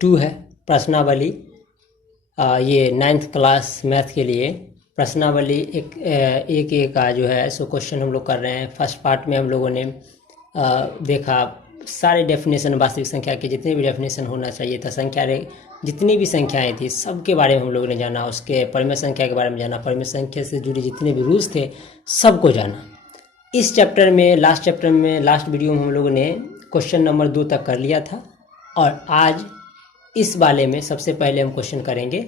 2 है प्रश्नावली। ये 9th क्लास मैथ के लिए प्रश्नावली एक का जो है सो क्वेश्चन हम लोग कर रहे हैं। फर्स्ट पार्ट में हम लोगों ने देखा सारे डेफिनेशन, वास्तविक संख्या के जितने भी डेफिनेशन होना चाहिए था, संख्या जितनी भी संख्याएं थी सबके बारे में हम लोगों ने जाना। उसके परिमेय संख्या के बारे में जाना, परिमेय संख्या से जुड़े जितने भी रूल्स थे सबको जाना। इस चैप्टर में लास्ट वीडियो में हम लोगों ने क्वेश्चन नंबर 2 तक कर लिया था, और आज इस वाले में सबसे पहले हम क्वेश्चन करेंगे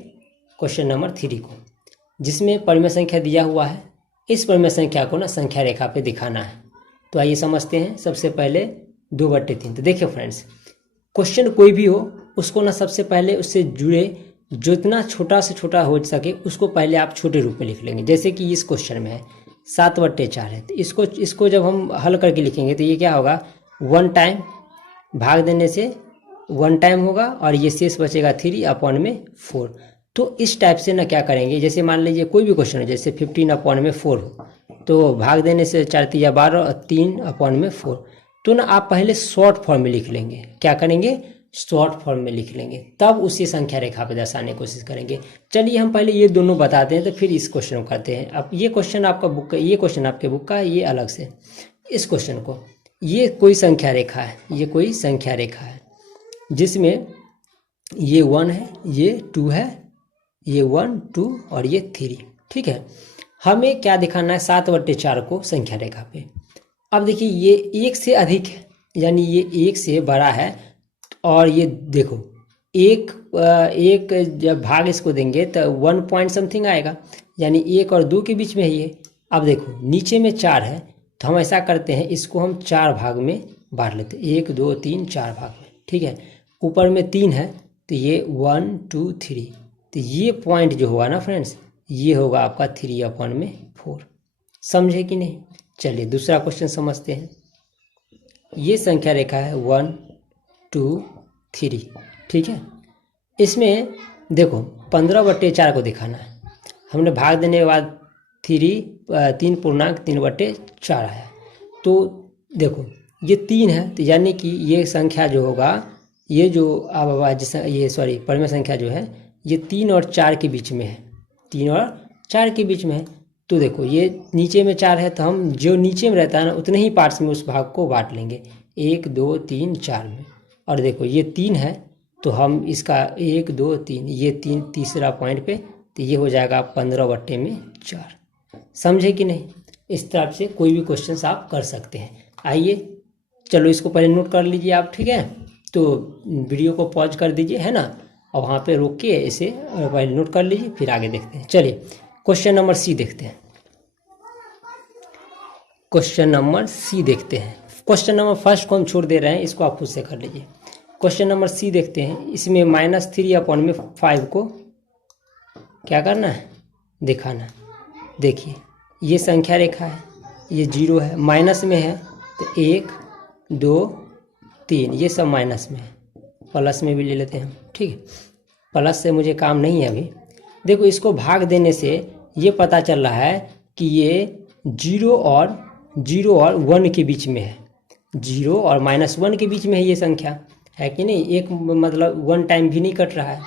क्वेश्चन नंबर 3 को, जिसमें परिमेय संख्या दिया हुआ है। इस परिमेय संख्या को ना संख्या रेखा पे दिखाना है। तो आइए समझते हैं। सबसे पहले 2/3। तो देखिए फ्रेंड्स, क्वेश्चन कोई भी हो उसको ना सबसे पहले उससे जुड़े जितना छोटा से छोटा हो सके उसको पहले आप छोटे रूप में लिख लेंगे। जैसे कि इस क्वेश्चन में है 7/4 है, तो इसको जब हम हल करके लिखेंगे तो ये क्या होगा, 1 टाइम भाग देने से 1 टाइम होगा, और ये शेष बचेगा 3/4। तो इस टाइप से ना क्या करेंगे, जैसे मान लीजिए कोई भी क्वेश्चन हो, जैसे 15/4 हो, तो भाग देने से 4 3 12 और 3/4। तो ना आप पहले शॉर्ट फॉर्म में लिख लेंगे। क्या करेंगे, शॉर्ट फॉर्म में लिख लेंगे, तब उसी संख्या रेखा पर दर्शाने की कोशिश करेंगे। चलिए हम पहले ये दोनों बताते हैं, तो फिर इस क्वेश्चन को करते हैं। अब ये क्वेश्चन आपका बुक का, ये क्वेश्चन आपके बुक का है, ये अलग से इस क्वेश्चन को, ये कोई संख्या रेखा है, ये कोई संख्या रेखा है जिसमें ये 1 है, ये 2 है, ये 1 2 और ये 3। ठीक है, हमें क्या दिखाना है, 7/4 को संख्या रेखा पे। अब देखिए ये 1 से अधिक है, यानी ये 1 से बड़ा है, और ये देखो एक जब भाग इसको देंगे तो 1 पॉइंट समथिंग आएगा, यानी 1 और 2 के बीच में ही है। अब देखो नीचे में 4 है, तो हम ऐसा करते हैं, इसको हम 4 भाग में बांट लेते हैं, 1 2 3 4 भाग में। ठीक है, ऊपर में 3 है, तो ये 1 2 3, तो ये पॉइंट जो होगा ना फ्रेंड्स, ये होगा आपका 3/4। समझे कि नहीं। चलिए दूसरा क्वेश्चन समझते हैं। ये संख्या रेखा है 1 2 3। ठीक है, इसमें देखो 15/4 को दिखाना है। हमने भाग देने के बाद 3.3/4 आया, तो देखो ये 3 है, तो यानी कि ये संख्या जो होगा, ये जो ये परिमेय संख्या जो है ये 3 और 4 के बीच में है, 3 और 4 के बीच में है। तो देखो ये नीचे में 4 है, तो हम जो नीचे में रहता है ना उतने ही पार्ट्स में उस भाग को बांट लेंगे, 1 2 3 4 में। और देखो ये 3 है, तो हम इसका 1 2 3, ये 3 तीसरा पॉइंट पे, तो ये हो जाएगा 15/4। समझे कि नहीं। इस तरह से कोई भी क्वेश्चन आप कर सकते हैं। आइए चलो इसको पहले नोट कर लीजिए आप। ठीक है, तो वीडियो को पॉज कर दीजिए, है ना, और वहाँ पे रोक के इसे पहले नोट कर लीजिए, फिर आगे देखते हैं। चलिए क्वेश्चन नंबर सी देखते हैं। क्वेश्चन नंबर सी देखते हैं। क्वेश्चन नंबर फर्स्ट को हम छोड़ दे रहे हैं, इसको आप खुद से कर लीजिए। क्वेश्चन नंबर सी देखते हैं। इसमें -3/5 को क्या करना है, दिखाना है। देखिए ये संख्या रेखा है, ये 0 है, माइनस में है, तो 1 2 3 ये सब माइनस में है, प्लस में भी ले लेते हैं हम। ठीक है, प्लस से मुझे काम नहीं है अभी। देखो इसको भाग देने से ये पता चल रहा है कि ये 0 और 1 के बीच में है, 0 और -1 के बीच में है ये संख्या, है कि नहीं। एक मतलब 1 टाइम भी नहीं कट रहा है,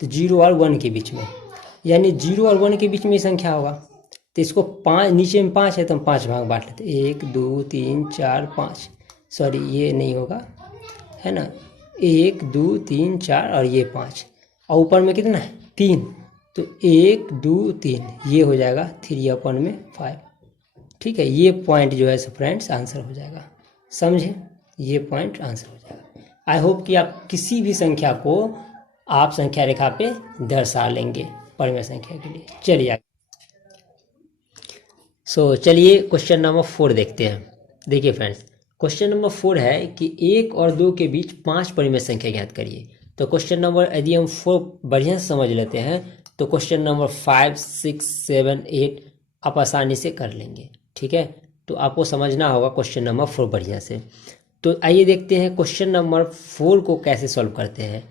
तो 0 और 1 के बीच में, यानी 0 और 1 के बीच में ये संख्या होगा। तो इसको 5, नीचे में 5 है तो हम 5 भाग बांट लेते, 1 2 3 4 5, सॉरी ये नहीं होगा, है ना, 1 2 3 4 और ये 5, और ऊपर में कितना है 3, तो 1 2 3 ये हो जाएगा 3/5। ठीक है, ये पॉइंट जो है फ्रेंड्स आंसर हो जाएगा। समझे, ये पॉइंट आंसर हो जाएगा। आई होप कि आप किसी भी संख्या को आप संख्या रेखा पे दर्शा लेंगे परिमेय संख्या के लिए। चलिए आगे। चलिए क्वेश्चन नंबर 4 देखते हैं। देखिए फ्रेंड्स, क्वेश्चन नंबर 4 है कि 1 और 2 के बीच 5 परिमेय संख्या ज्ञात करिए। तो क्वेश्चन नंबर यदि हम 4 बढ़िया से समझ लेते हैं तो क्वेश्चन नंबर 5 6 7 8 आप आसानी से कर लेंगे। ठीक है, तो आपको समझना होगा क्वेश्चन नंबर 4 बढ़िया से। तो आइए देखते हैं क्वेश्चन नंबर 4 को कैसे सॉल्व करते हैं।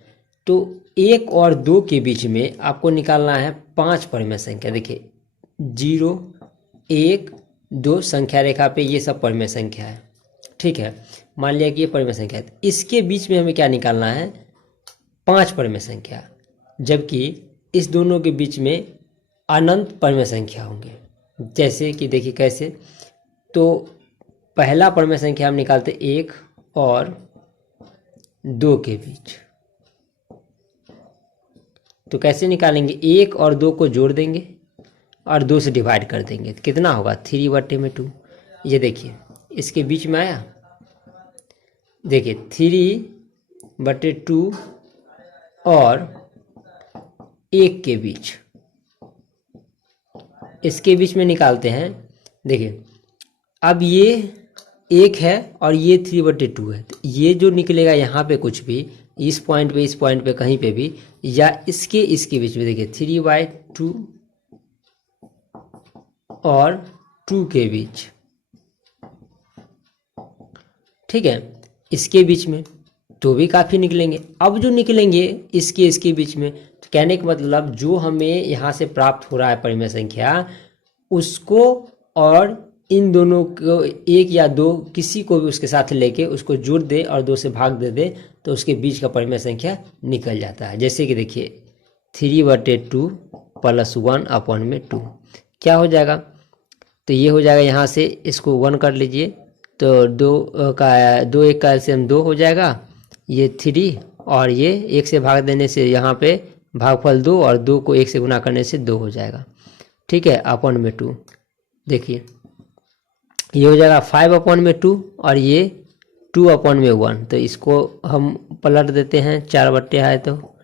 तो 1 और 2 के बीच में आपको निकालना है 5 परिमेय संख्या। देखिए 0 1 2 संख्या रेखा पे ये सब परिमेय संख्या है। ठीक है, मान लिया कि ये परिमेय संख्या है, इसके बीच में हमें क्या निकालना है, 5 परिमेय संख्या, जबकि इस दोनों के बीच में अनंत परिमेय संख्या होंगे। जैसे कि देखिए कैसे, तो पहला परिमेय संख्या हम निकालते 1 और 2 के बीच। तो कैसे निकालेंगे, 1 और 2 को जोड़ देंगे और 2 से डिवाइड कर देंगे, तो कितना होगा 3/2। ये देखिए इसके बीच में आया, देखिए 3/2 और 1 के बीच, इसके बीच में निकालते हैं। देखिए अब ये 1 है और ये 3/2 है, तो ये जो निकलेगा यहाँ पे कुछ भी, इस पॉइंट पे कहीं पे भी, या इसके बीच में, देखिए 3/2 और 2 के बीच, ठीक है, इसके बीच में तो भी काफ़ी निकलेंगे। अब जो निकलेंगे इसके बीच में, तो कहने का मतलब जो हमें यहाँ से प्राप्त हो रहा है परिमेय संख्या, उसको और इन दोनों को 1 या 2 किसी को भी उसके साथ लेके उसको जोड़ दे और 2 से भाग दे तो उसके बीच का परिमेय संख्या निकल जाता है। जैसे कि देखिए 3/2 + 1/2 क्या हो जाएगा, तो ये हो जाएगा, यहाँ से इसको 1 कर लीजिए, तो 2 1 का एलसीएम 2 हो जाएगा, ये 3 और ये 1 से भाग देने से यहाँ पे भागफल 2 और 2 को 1 से गुना करने से 2 हो जाएगा, ठीक है, /2। देखिए ये हो जाएगा 5/2 और ये 2/1, तो इसको हम पलट देते हैं, 4 है तो,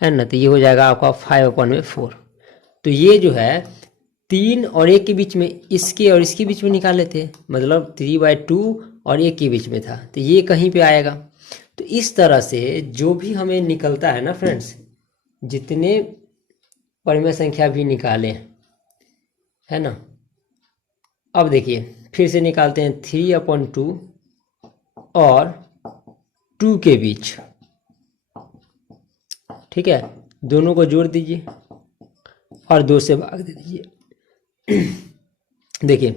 है ना, तो ये हो जाएगा आपका 5/4। तो ये जो है 3 और 1 के बीच में, इसके और इसके बीच में निकाले थे, मतलब 3/2 और 1 के बीच में था, तो ये कहीं पे आएगा। तो इस तरह से जो भी हमें निकलता है ना फ्रेंड्स, जितने परिमेय संख्या भी निकालें, है ना। अब देखिए फिर से निकालते हैं 3/2 और 2 के बीच, ठीक है, दोनों को जोड़ दीजिए और 2 से भाग दे दीजिए। देखिए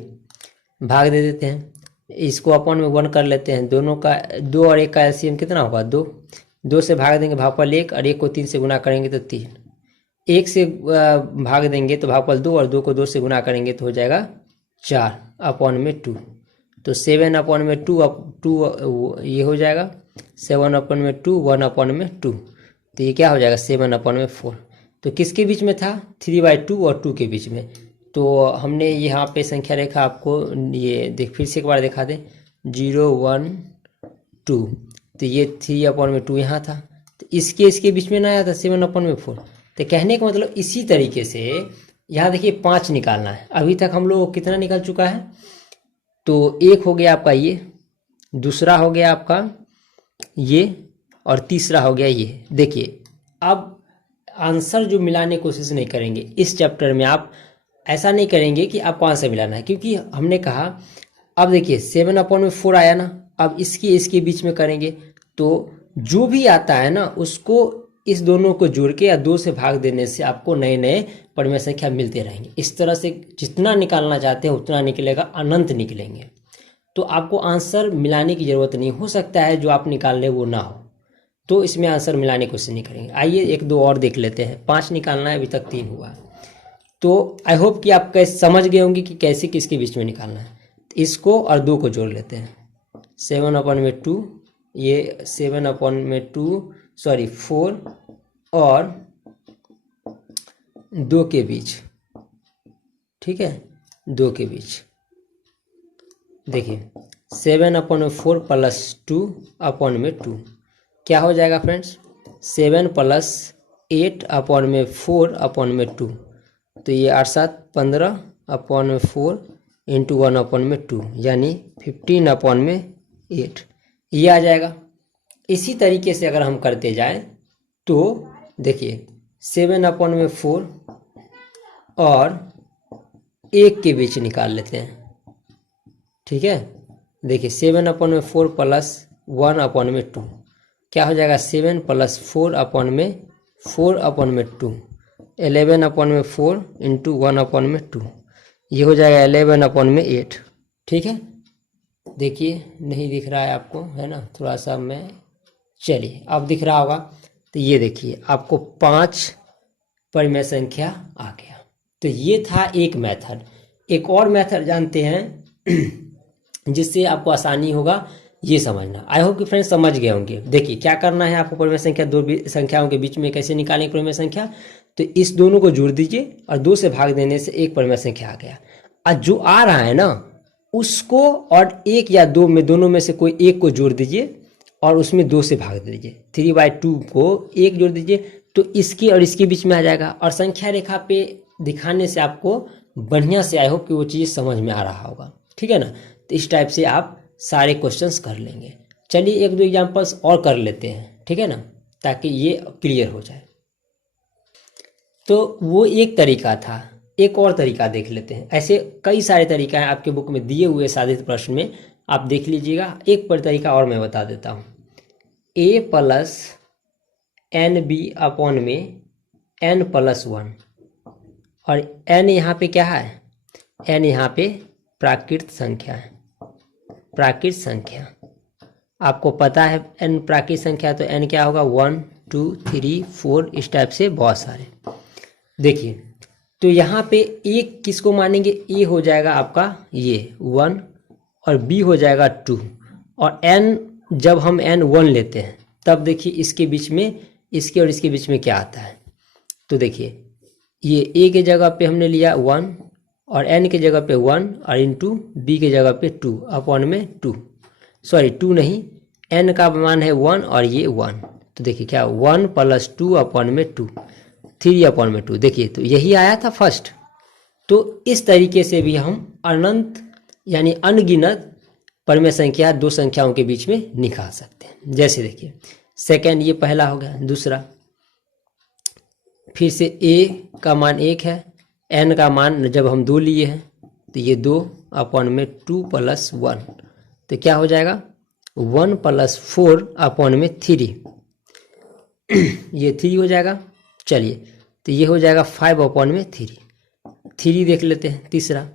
भाग दे देते हैं, इसको अपन में 1 कर लेते हैं, दोनों का 2 और 1 का एलसीएम कितना होगा 2, 2 से भाग देंगे भागफल 1 और 1 को 3 से गुना करेंगे तो 3, 1 से भाग देंगे तो भागफल 2 और 2 को 2 से गुना करेंगे तो हो जाएगा 4/2, तो 7/2 ये हो जाएगा 7/2 1/2, तो ये क्या हो जाएगा 7/4। तो किसके बीच में था 3/2 और 2 के बीच में, तो हमने यहाँ पे संख्या रेखा आपको ये देख फिर से एक बार दिखा दें 0 1 2, तो ये 3/2 यहाँ था, तो इसके बीच में ना आया था 7/4। तो कहने का मतलब इसी तरीके से यहाँ देखिए 5 निकालना है। अभी तक हम लोग कितना निकल चुका है, तो एक हो गया आपका ये, दूसरा हो गया आपका ये और तीसरा हो गया ये। देखिए अब आंसर जो मिलाने की कोशिश नहीं करेंगे इस चैप्टर में, आप ऐसा नहीं करेंगे कि आपको आंसर मिलाना है, क्योंकि हमने कहा अब देखिए 7/4 आया ना, अब इसके बीच में करेंगे तो जो भी आता है ना उसको इस दोनों को जोड़ के या 2 से भाग देने से आपको नए नए परिमेय संख्या मिलते रहेंगे। इस तरह से जितना निकालना चाहते हैं उतना निकलेगा, अनंत निकलेंगे। तो आपको आंसर मिलाने की ज़रूरत नहीं, हो सकता है जो आप निकाल ले वो ना हो, तो इसमें आंसर मिलाने की कोशिश नहीं करेंगे। आइए 1 2 और देख लेते हैं, 5 निकालना है, अभी तक 3 हुआ है। तो आई होप कि आप कैसे समझ गए होंगे कि कैसे किसके बीच में निकालना है। इसको और 2 को जोड़ लेते हैं, 7/2, ये 7/2 सॉरी 4 और 2 के बीच, ठीक है, 2 के बीच। देखिए 7/4 + 2/2 क्या हो जाएगा फ्रेंड्स, 7 + 8/4/2, तो ये 8 7 15/4 इंटू 1/2 यानी 15/8 ये आ जाएगा। इसी तरीके से अगर हम करते जाएं तो देखिए 7/4 और 1 के बीच निकाल लेते हैं, ठीक है। देखिए 7/4 + 1/2 क्या हो जाएगा, 7 + 4/4/2 11/4 इंटू 1/2 ये हो जाएगा 11/8, ठीक है। देखिए नहीं दिख रहा है आपको, है ना, थोड़ा सा मैं, चलिए अब दिख रहा होगा। तो ये देखिए आपको 5 परिमेय संख्या आ गया। तो ये था एक मेथड। एक और मेथड जानते हैं जिससे आपको आसानी होगा ये समझना। आई होप कि फ्रेंड्स समझ गए होंगे। देखिए क्या करना है आपको, परिमेय संख्या दो संख्याओं के बीच में कैसे निकालेंगे परिमेय संख्या। तो इस दोनों को जोड़ दीजिए और 2 से भाग देने से एक परिमेय संख्या आ गया। और जो आ रहा है ना उसको और 1 या 2 में दोनों में से कोई एक को जोड़ दीजिए और उसमें 2 से भाग दीजिए। 3/2 को 1 जोड़ दीजिए तो इसके और इसके बीच में आ जाएगा। और संख्या रेखा पे दिखाने से आपको बढ़िया से आई होप कि वो चीज़ समझ में आ रहा होगा, ठीक है ना। तो इस टाइप से आप सारे क्वेश्चंस कर लेंगे। चलिए 1-2 एग्जांपल्स और कर लेते हैं, ठीक है ना, ताकि ये क्लियर हो जाए। तो वो एक तरीका था। एक और तरीका देख लेते हैं। ऐसे कई सारे तरीका हैं आपके बुक में दिए हुए साधित प्रश्न में, आप देख लीजिएगा। एक पर तरीका और मैं बता देता हूँ। a + nb/n में n+1 और n यहाँ पे क्या है, n यहाँ पे प्राकृत संख्या है। प्राकृत संख्या आपको पता है n प्राकृत संख्या, तो n क्या होगा 1 2 3 4 इस टाइप से बहुत सारे। देखिए तो यहाँ पे एक किसको मानेंगे, a हो जाएगा आपका ये 1 और b हो जाएगा 2 और n जब हम n 1 लेते हैं तब देखिए इसके बीच में, इसके और इसके बीच में क्या आता है। तो देखिए ये a के जगह पे हमने लिया 1 और n के जगह पे 1 और इंटू b के जगह पे 2/2 में 2, सॉरी 2 नहीं, n का मान है 1 और ये 1। तो देखिए क्या 1 + 2/2 में 2, 3/2 में 2। देखिए तो यही आया था फर्स्ट। तो इस तरीके से भी हम अनंत यानी अनगिनत परिमेय संख्या दो संख्याओं के बीच में निकाल सकते हैं। जैसे देखिए सेकेंड, ये पहला हो गया। दूसरा फिर से a का मान 1 है, n का मान जब हम 2 लिए हैं तो ये 2/2 में 2 + 1, तो क्या हो जाएगा 1 + 4/3 में 3 ये 3 हो जाएगा। चलिए तो ये हो जाएगा 5/3 में 3 देख लेते हैं। तीसरा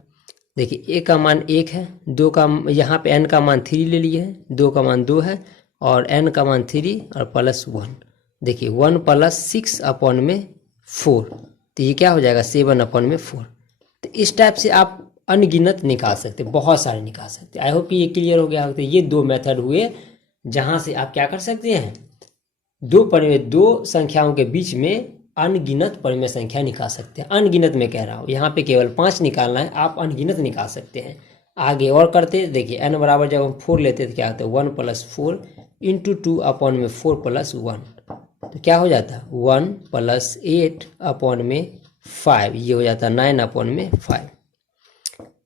देखिए a का मान 1 है, 2 का यहाँ पे n का मान 3 ले लिए हैं, 2 का मान 2 है और n का मान 3 और +1। देखिए 1 + 6/4 में 4, तो ये क्या हो जाएगा 7/4 में 4। तो इस टाइप से आप अनगिनत निकाल सकते, बहुत सारे निकाल सकते। आई होप ये क्लियर हो गया। तो ये 2 मेथड हुए जहाँ से आप क्या कर सकते हैं, दो संख्याओं के बीच में अनगिनत परिमेय संख्या निकाल सकते हैं। अनगिनत में कह रहा हूँ, यहाँ पे केवल 5 निकालना है, आप अनगिनत निकाल सकते हैं। आगे और करते देखिए n बराबर जब हम 4 लेते तो क्या होता है 1 + 4 इंटू 2/4 में 4 + 1, तो क्या हो जाता है 1 + 8/5 में 5, ये हो जाता है 9/5 में 5।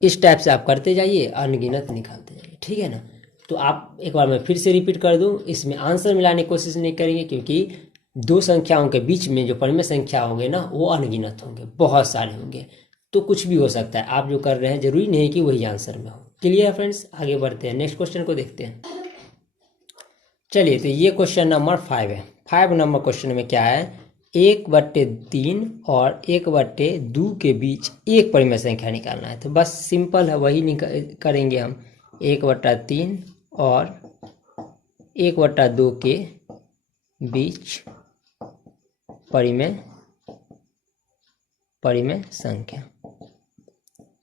इस टाइप से आप करते जाइए, अनगिनत निकालते जाइए, ठीक है ना। तो आप एक बार मैं फिर से रिपीट कर दूं, इसमें आंसर मिलाने की कोशिश नहीं करेंगे क्योंकि दो संख्याओं के बीच में जो परिमेय संख्या होंगे ना वो अनगिनत होंगे, बहुत सारे होंगे, तो कुछ भी हो सकता है। आप जो कर रहे हैं जरूरी नहीं कि वही आंसर में हो। क्लियर है फ्रेंड्स, आगे बढ़ते हैं, नेक्स्ट क्वेश्चन को देखते हैं। चलिए तो ये क्वेश्चन नंबर 5 है। 5 नंबर क्वेश्चन में क्या है, 1/3 और 1/2 के बीच एक परिमेय संख्या निकालना है। तो बस सिंपल है, वही करेंगे हम। 1/3 और 1/2 के बीच परिमेय संख्या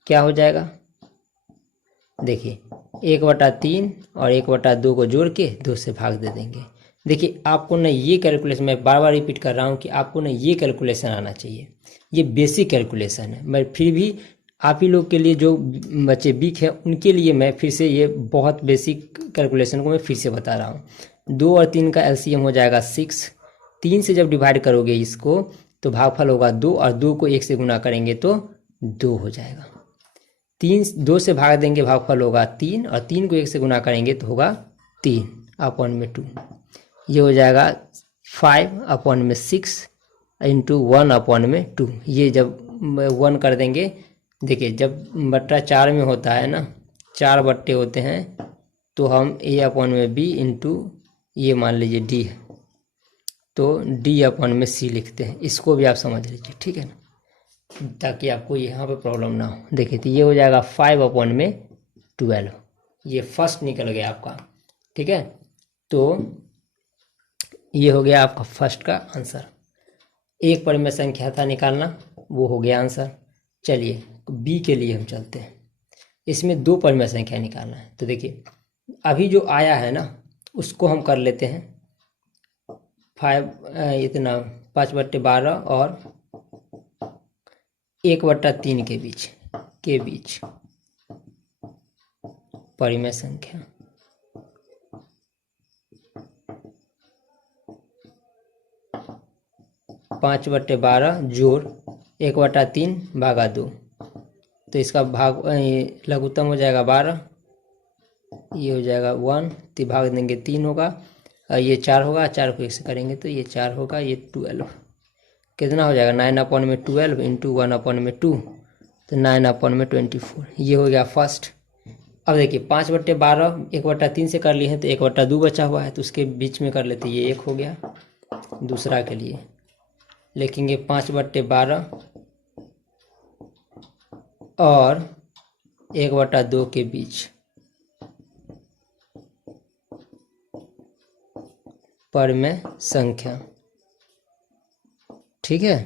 क्या हो जाएगा। देखिए 1/3 और 1/2 को जोड़ के 2 से भाग दे देंगे। देखिए आपको ना ये कैलकुलेशन, मैं बार बार रिपीट कर रहा हूँ कि आपको ना ये कैलकुलेशन आना चाहिए। ये बेसिक कैलकुलेशन है, मैं फिर भी आप ही लोग के लिए, जो बच्चे वीक है उनके लिए मैं फिर से ये बहुत बेसिक कैलकुलेशन को मैं फिर से बता रहा हूँ। 2 और 3 का एलसीएम हो जाएगा 6। 3 से जब डिवाइड करोगे इसको तो भागफल होगा 2 और 2 को 1 से गुना करेंगे तो 2 हो जाएगा। 2 से भाग देंगे भागफल होगा 3 और 3 को 1 से गुना करेंगे तो होगा 3/2 में 2। ये हो जाएगा 5/6 इंटू 1/2 में 2। ये जब 1 कर देंगे, देखिए जब बट्टा 4 में होता है ना, 4 बट्टे होते हैं, तो हम a/b इंटू ये मान लीजिए d है तो d/में c लिखते हैं। इसको भी आप समझ लीजिए, ठीक है ना, ताकि आपको यहाँ पे प्रॉब्लम ना हो। देखिए तो ये हो जाएगा 5/12, ये फर्स्ट निकल गया आपका, ठीक है। तो ये हो गया आपका फर्स्ट का आंसर। एक परिमेय संख्या था निकालना, वो हो गया आंसर। चलिए बी के लिए हम चलते हैं। इसमें दो परिमेय संख्या निकालना है। तो देखिए अभी जो आया है ना उसको हम कर लेते हैं 5/12 और 1/3 के बीच परिमेय संख्या। पाँच बट्टे 12 जोड़ 1/3 भागा 2, तो इसका भाग लघुत्तम हो जाएगा 12, ये हो जाएगा 1, तो भाग देंगे 3 होगा, ये 4 होगा, 4 को 1 से करेंगे तो ये 4 होगा, ये 12 कितना हो जाएगा 9/12 इंटू 1/2, तो 9/24। ये हो गया फर्स्ट। अब देखिए 5/12 1/3 से कर लिए हैं तो 1/2 बचा हुआ है, तो उसके बीच में कर लेते, ये 1 हो गया। दूसरा के लिए लिखेंगे 5/12 और 1/2 के बीच परिमेय संख्या। ठीक है,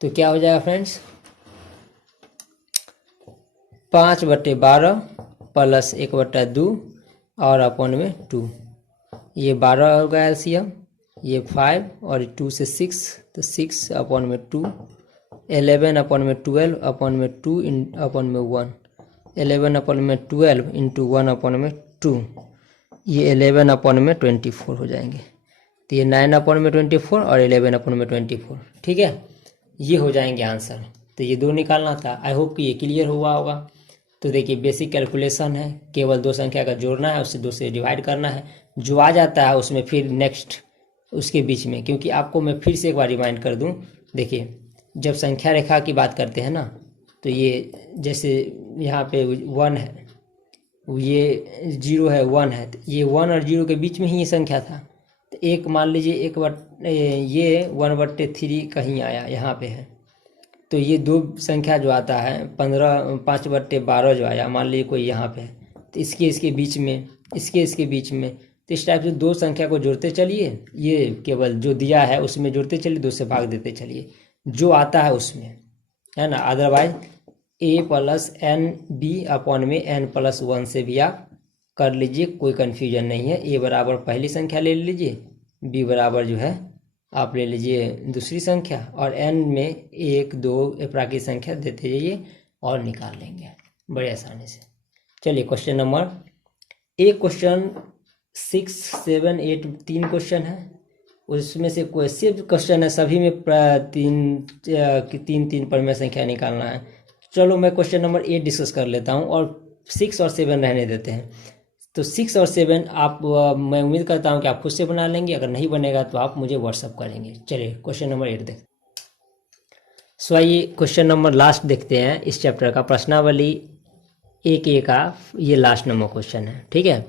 तो क्या हो जाएगा फ्रेंड्स 5/12 प्लस 1/2 और अपन में 2, ये 12 हो गया एलसीएम, ये 5 और 2 से 6, तो 6/2, 11/12 अपन में 2 अपन में 1, 11/12 इंटू 1/2, ये 11/24 हो जाएंगे। तो ये 9/24 और 11/24, ठीक है, ये हो जाएंगे आंसर। तो ये दो निकालना था। आई होप कि ये क्लियर हुआ होगा। तो देखिए बेसिक कैलकुलेशन है, केवल दो संख्या का जोड़ना है, उससे 2 से डिवाइड करना है, जो आ जाता है उसमें फिर नेक्स्ट उसके बीच में। क्योंकि आपको मैं फिर से एक बार रिमाइंड कर दूं, देखिए जब संख्या रेखा की बात करते हैं ना, तो ये जैसे यहाँ पे 1 है, ये 0 है, 1 है, तो ये 1 और 0 के बीच में ही ये संख्या था। तो एक मान लीजिए ये 1/3 कहीं आया, यहाँ पे है, तो ये दो संख्या जो आता है 5/12 जो आया, मान लीजिए कोई यहाँ पे है, तो इसके बीच में, इसके बीच में, तो इस टाइप से दो संख्या को जोड़ते चलिए। ये केवल जो दिया है उसमें जोड़ते चलिए, 2 से भाग देते चलिए, जो आता है उसमें, है ना। अदरवाइज a+n/n+1 से भी आप कर लीजिए, कोई कन्फ्यूजन नहीं है। a बराबर पहली संख्या ले लीजिए, b बराबर जो है आप ले लीजिए दूसरी संख्या, और n में 1 2 प्राकृतिक संख्या देते जाइए और निकाल लेंगे बड़े आसानी से। चलिए क्वेश्चन नंबर, एक क्वेश्चन 6 7 8 3 क्वेश्चन है, उसमें से कोई सिर्फ क्वेश्चन है, सभी में तीन परिमेय संख्या निकालना है। चलो मैं क्वेश्चन नंबर 8 डिस्कस कर लेता हूँ और 6 और 7 रहने देते हैं। तो 6 और 7 आप मैं उम्मीद करता हूँ कि आप खुद से बना लेंगे, अगर नहीं बनेगा तो आप मुझे व्हाट्सअप करेंगे। चलिए क्वेश्चन नंबर 8 देखते। सो आइए क्वेश्चन नंबर लास्ट देखते हैं इस चैप्टर का, प्रश्नावली 1A का ये लास्ट नंबर क्वेश्चन है, ठीक है।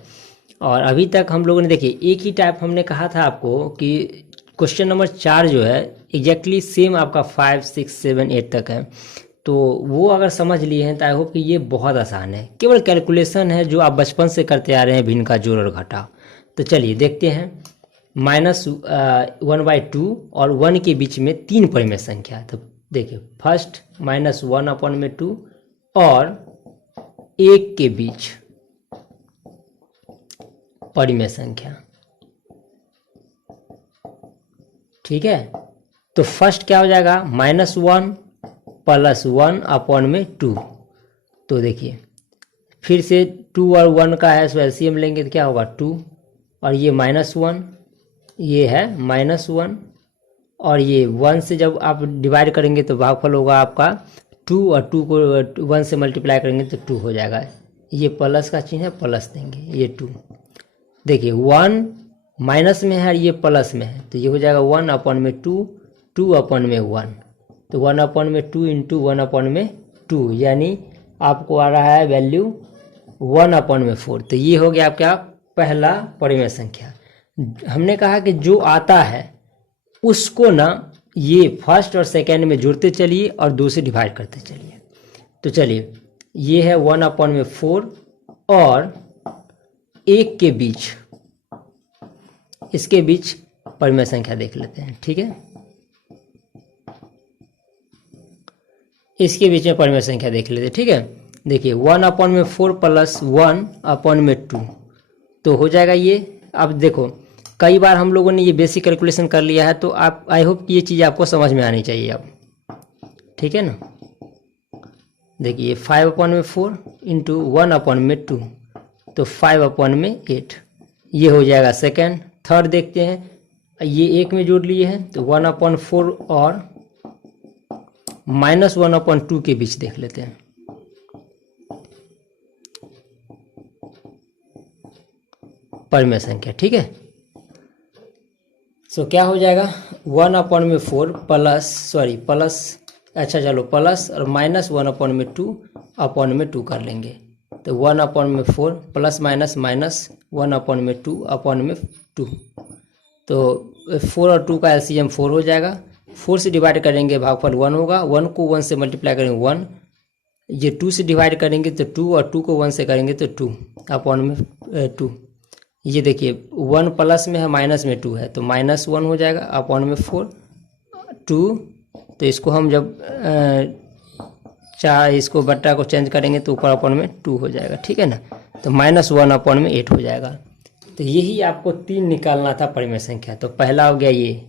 और अभी तक हम लोगों ने देखिए एक ही टाइप हमने कहा था आपको कि क्वेश्चन नंबर 4 जो है एग्जैक्टली सेम आपका 5 6 7 8 तक है, तो वो अगर समझ लिए हैं तो आई होप कि ये बहुत आसान है, केवल कैलकुलेशन है जो आप बचपन से करते आ रहे हैं, भिन्न का जोड़ और घटाव। तो चलिए देखते हैं। -1/2 और 1 के बीच में 3 परिमेय संख्या। तो देखिए फर्स्ट -1/2 और 1 के बीच परिमेय संख्या, ठीक है। तो फर्स्ट क्या हो जाएगा -1 + 1/2। तो देखिए फिर से 2 और 1 का है, सो एलसीएम लेंगे तो क्या होगा 2, और ये -1, ये है -1, और ये 1 से जब आप डिवाइड करेंगे तो भागफल होगा आपका 2, और 2 को 1 से मल्टीप्लाई करेंगे तो 2 हो जाएगा। ये प्लस का चिन्ह है, प्लस देंगे, ये 2। देखिए 1 माइनस में है और ये प्लस में है, तो ये हो जाएगा 1/2, 2/1, तो 1/2 इंटू 1/2, यानी आपको आ रहा है वैल्यू 1/4। तो ये हो गया आपका पहला परिमेय संख्या। हमने कहा कि जो आता है उसको ना ये फर्स्ट और सेकेंड में जुड़ते चलिए और 2 से डिवाइड करते चलिए। तो चलिए ये है 1/4 और 1 के बीच, इसके बीच परिमेय संख्या देख लेते हैं, ठीक है। इसके बीच में परिमेय संख्या देख लेते हैं, ठीक है। देखिए 1/4 प्लस 1/2 तो हो जाएगा ये। अब देखो कई बार हम लोगों ने ये बेसिक कैलकुलेशन कर लिया है, तो आप आई होप कि ये चीज़ आपको समझ में आनी चाहिए अब, ठीक है ना। देखिए 5/4 इंटू 1/2 तो 5/8 ये हो जाएगा सेकेंड। थर्ड देखते हैं, ये एक में जोड़ लिए हैं तो 1/4 और -1/2 के बीच देख लेते हैं। परिमेय संख्या, ठीक है। सो क्या हो जाएगा 1/4 प्लस अच्छा चलो प्लस और -1/2 कर लेंगे तो 1/4 प्लस माइनस -1/2 तो 4 और 2 का एलसीएम 4 हो जाएगा। 4 से डिवाइड करेंगे भागफल 1 होगा, 1 को 1 से मल्टीप्लाई करेंगे 1, ये 2 से डिवाइड करेंगे तो 2 और 2 को 1 से करेंगे तो 2/2। ये देखिए 1 प्लस में है माइनस में 2 है तो -1 हो जाएगा /4 2। तो इसको हम जब इसको बट्टा को चेंज करेंगे तो ऊपर /2 हो जाएगा, ठीक है ना। तो -1/8 हो जाएगा। तो यही आपको 3 निकालना था परिमेय संख्या। तो पहला हो गया ये,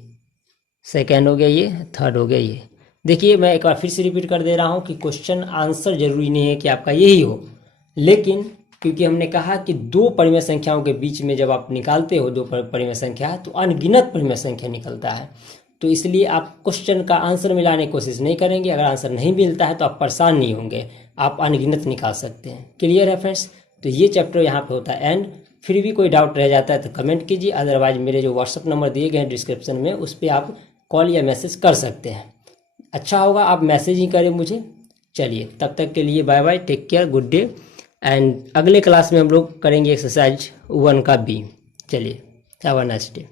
सेकेंड हो गया ये, थर्ड हो गया ये। देखिए मैं एक बार फिर से रिपीट कर दे रहा हूँ कि क्वेश्चन आंसर जरूरी नहीं है कि आपका यही हो, लेकिन क्योंकि हमने कहा कि 2 परिमेय संख्याओं के बीच में जब आप निकालते हो 2 परिमेय संख्या तो अनगिनत परिमेय संख्या निकलता है, तो इसलिए आप क्वेश्चन का आंसर मिलाने की कोशिश नहीं करेंगे। अगर आंसर नहीं मिलता है तो आप परेशान नहीं होंगे, आप अनगिनत निकाल सकते हैं। क्लियर है फ्रेंड्स। तो ये चैप्टर यहाँ पे होता है एंड। फिर भी कोई डाउट रह जाता है तो कमेंट कीजिए, अदरवाइज मेरे जो व्हाट्सअप नंबर दिए गए हैं डिस्क्रिप्शन में उस पर आप कॉल या मैसेज कर सकते हैं। अच्छा होगा आप मैसेज ही करें मुझे। चलिए तब तक के लिए bye bye, take care, good day. And अगले क्लास में हम लोग करेंगे एक्सरसाइज 1 का B। चलिए हैव अ नाइस डे।